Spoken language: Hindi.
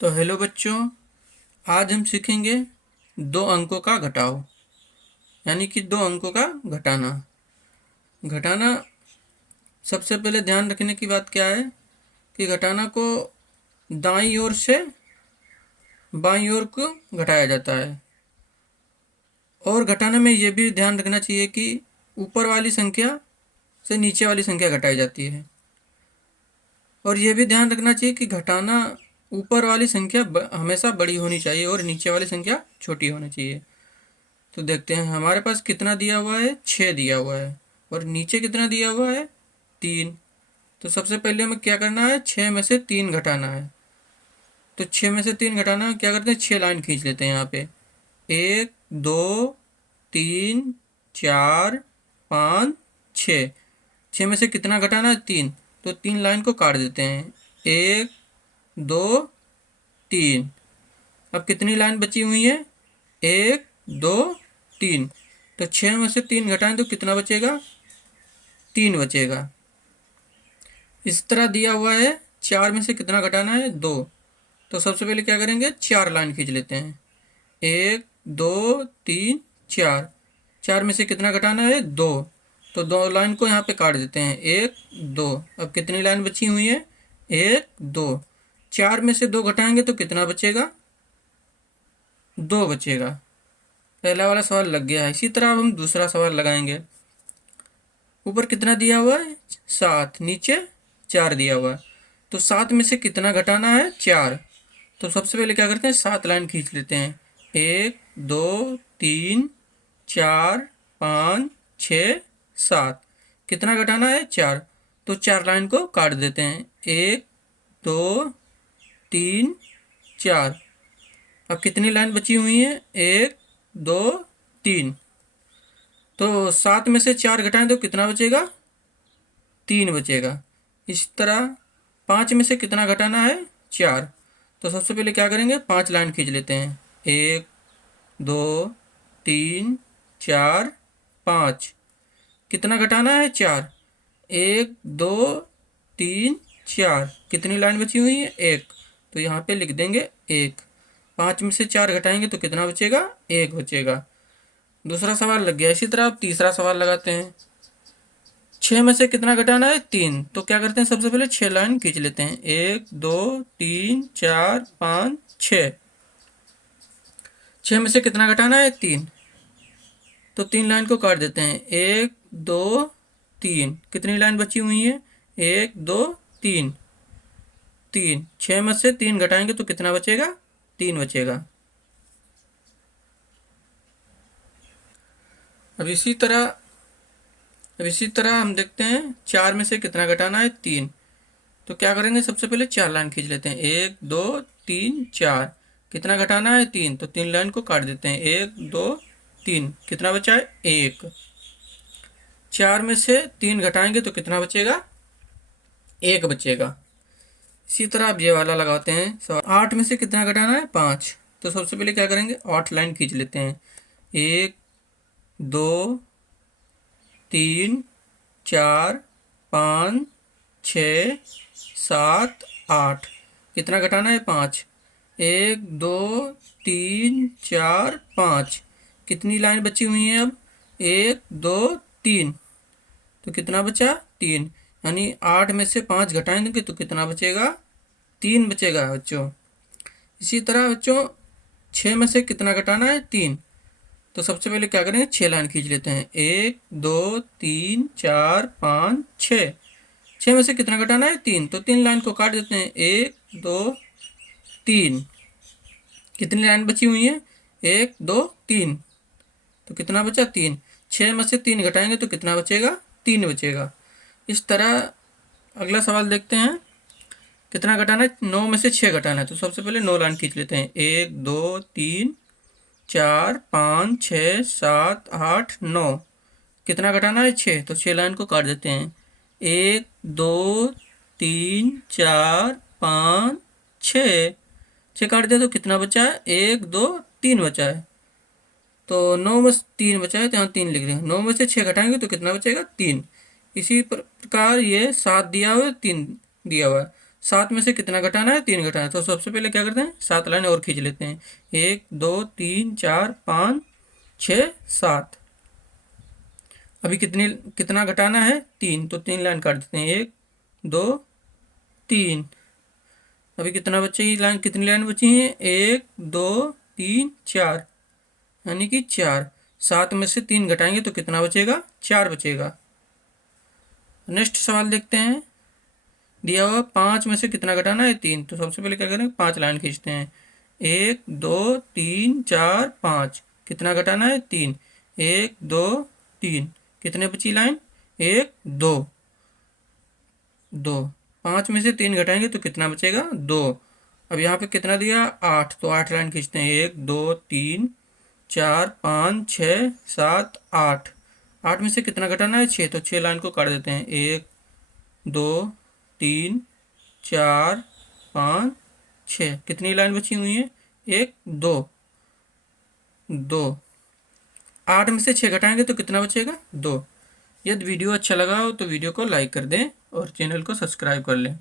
तो हेलो बच्चों, आज हम सीखेंगे दो अंकों का घटाव, यानी कि दो अंकों का घटाना। घटाना सबसे पहले ध्यान रखने की बात क्या है कि घटाना को दाईं ओर से बाईं ओर को घटाया जाता है। और घटाने में ये भी ध्यान रखना चाहिए कि ऊपर वाली संख्या से नीचे वाली संख्या घटाई जाती है। और यह भी ध्यान रखना चाहिए कि घटाना ऊपर वाली संख्या हमेशा बड़ी होनी चाहिए और नीचे वाली संख्या छोटी होनी चाहिए। तो देखते हैं हमारे पास कितना दिया हुआ है, 6 दिया हुआ है और नीचे कितना दिया हुआ है, 3। तो सबसे पहले हमें क्या करना है, 6 में से 3 घटाना है। तो 6 में से 3 घटाना क्या करते हैं, 6 लाइन खींच लेते हैं यहाँ पे। 1 2 3 4 5 6। 6 में से कितना घटाना है, 3। तो 3 लाइन को काट देते हैं, 1 2 3। अब कितनी लाइन बची हुई है, 1 2 3। तो 6 में से 3 घटाएं तो कितना बचेगा, 3 बचेगा। इस तरह दिया हुआ है 4 में से कितना घटाना है, 2। तो सबसे पहले क्या करेंगे, 4 लाइन खींच लेते हैं, 1 2 3 4। 4 में से कितना घटाना है, 2। तो 2 लाइन को यहाँ पे काट देते हैं, 1 2। अब कितनी लाइन बची हुई है, 1 2। 4 में से 2 घटाएंगे तो कितना बचेगा, 2 बचेगा। पहला वाला सवाल लग गया है। इसी तरह अब हम दूसरा सवाल लगाएंगे। ऊपर कितना दिया हुआ है, 7, नीचे 4 दिया हुआ है। तो 7 में से कितना घटाना है, 4। तो सबसे पहले क्या करते हैं, 7 लाइन खींच लेते हैं, 1 2 3 4 5 6 7। कितना घटाना है, 4। तो 4 लाइन को काट देते हैं, 1 2 3 4। अब कितनी लाइन बची हुई है, 1 2 3। तो 7 में से 4 घटाएं तो कितना बचेगा, 3 बचेगा। इस तरह 5 में से कितना घटाना है, 4। तो सबसे पहले क्या करेंगे, 5 लाइन खींच लेते हैं, 1 2 3 4 5। कितना घटाना है, 4। 1 2 3 4। कितनी लाइन बची हुई है, 1। तो यहाँ पे लिख देंगे 1। 5 में से 4 घटाएंगे तो कितना बचेगा, 1 बचेगा। दूसरा सवाल लग गया। इसी तरह आप तीसरा सवाल लगाते हैं। 6 में से कितना घटाना है, 3। तो क्या करते हैं, सबसे पहले 6 लाइन खींच लेते हैं, 1 2 3 4 5 6। 6 में से कितना घटाना है, 3। तो 3 लाइन को काट देते हैं, 1 2 3। कितनी लाइन बची हुई है, 1 2 3 3। 6 में से 3 घटाएंगे तो कितना बचेगा, 3 बचेगा। अब इसी तरह हम देखते हैं 4 में से कितना घटाना है, 3। तो क्या करेंगे, सबसे पहले 4 लाइन खींच लेते हैं, 1 2 3 4। कितना घटाना है, 3। तो 3 लाइन को काट देते हैं, 1 2 3। कितना बचा है, 1। 4 में से 3 घटाएंगे तो कितना बचेगा, 1 बचेगा। इसी तरह अब ये वाला लगाते हैं। 8 में से कितना घटाना है, 5। तो सबसे पहले क्या करेंगे, 8 लाइन खींच लेते हैं, 1 2 3 4 5 6 7 8। कितना घटाना है, 5। 1 2 3 4 5। कितनी लाइन बची हुई है अब, 1 2 3। तो कितना बचा, 3। यानी 8 में से 5 घटाएंगे तो कितना बचेगा, 3 बचेगा बच्चों। इसी तरह बच्चों 6 में से कितना घटाना है, 3। तो सबसे पहले क्या करेंगे, 6 लाइन खींच लेते हैं, 1 2 3 4 5 6। 6 में से कितना घटाना है, 3। तो 3 लाइन को काट देते हैं, 1 2 3। कितनी लाइन बची हुई है, 1 2 3। तो कितना बचा, 3। 6 में से 3 घटाएंगे तो कितना बचेगा, 3 बचेगा। इस तरह अगला सवाल देखते हैं। कितना घटाना है, 9 में से 6 घटाना है। तो सबसे पहले 9 लाइन खींच लेते हैं, 1 2 3 4 5 6 7 8 9। कितना घटाना है, 6। तो 6 लाइन को काट देते हैं, 1 2 3 4 5 6। 6 काट दिया तो कितना बचा है, 1 2 3 बचा है। तो 9 में 3 बचा है तो यहाँ 3 लिख रहे हैं। 9 में से 6 घटाएंगे तो कितना बचेगा, 3। इसी प्रकार ये 7 दिया हुआ है, 3 दिया हुआ है। 7 में से कितना घटाना है, 3 घटाना है। तो सबसे पहले क्या करते हैं, 7 लाइन और खींच लेते हैं। 1 2 3 4 5 6 7। अभी कितना घटाना है, 3, तो 3 लाइन काट देते हैं। 1 2 3। अभी कितना बची लाइन, कितनी लाइन बची है, 1 2 3 4, यानी कि 4। 7 में से 3 घटाएंगे तो कितना बचेगा, 4 बचेगा। नेक्स्ट सवाल देखते हैं। दिया हुआ 5 में से कितना घटाना है, 3। तो सबसे पहले क्या करें, 5 लाइन खींचते हैं। 1 2 3 4 5। कितना घटाना है, 3। 1 2 3। कितने बची लाइन, 1 2 2। 5 में से 3 घटाएंगे तो कितना बचेगा, 2। अब यहाँ पे कितना दिया, 8, तो 8 लाइन खींचते हैं। 1 2 3 4 5 6 7 8। 8 में से कितना घटाना है, 6, तो 6 लाइन को काट देते हैं। 1 2 3 4 5 6। कितनी लाइन बची हुई है, 1 2 2। 8 में से 6 घटाएंगे तो कितना बचेगा, 2। यदि वीडियो अच्छा लगा हो तो वीडियो को लाइक कर दें और चैनल को सब्सक्राइब कर लें।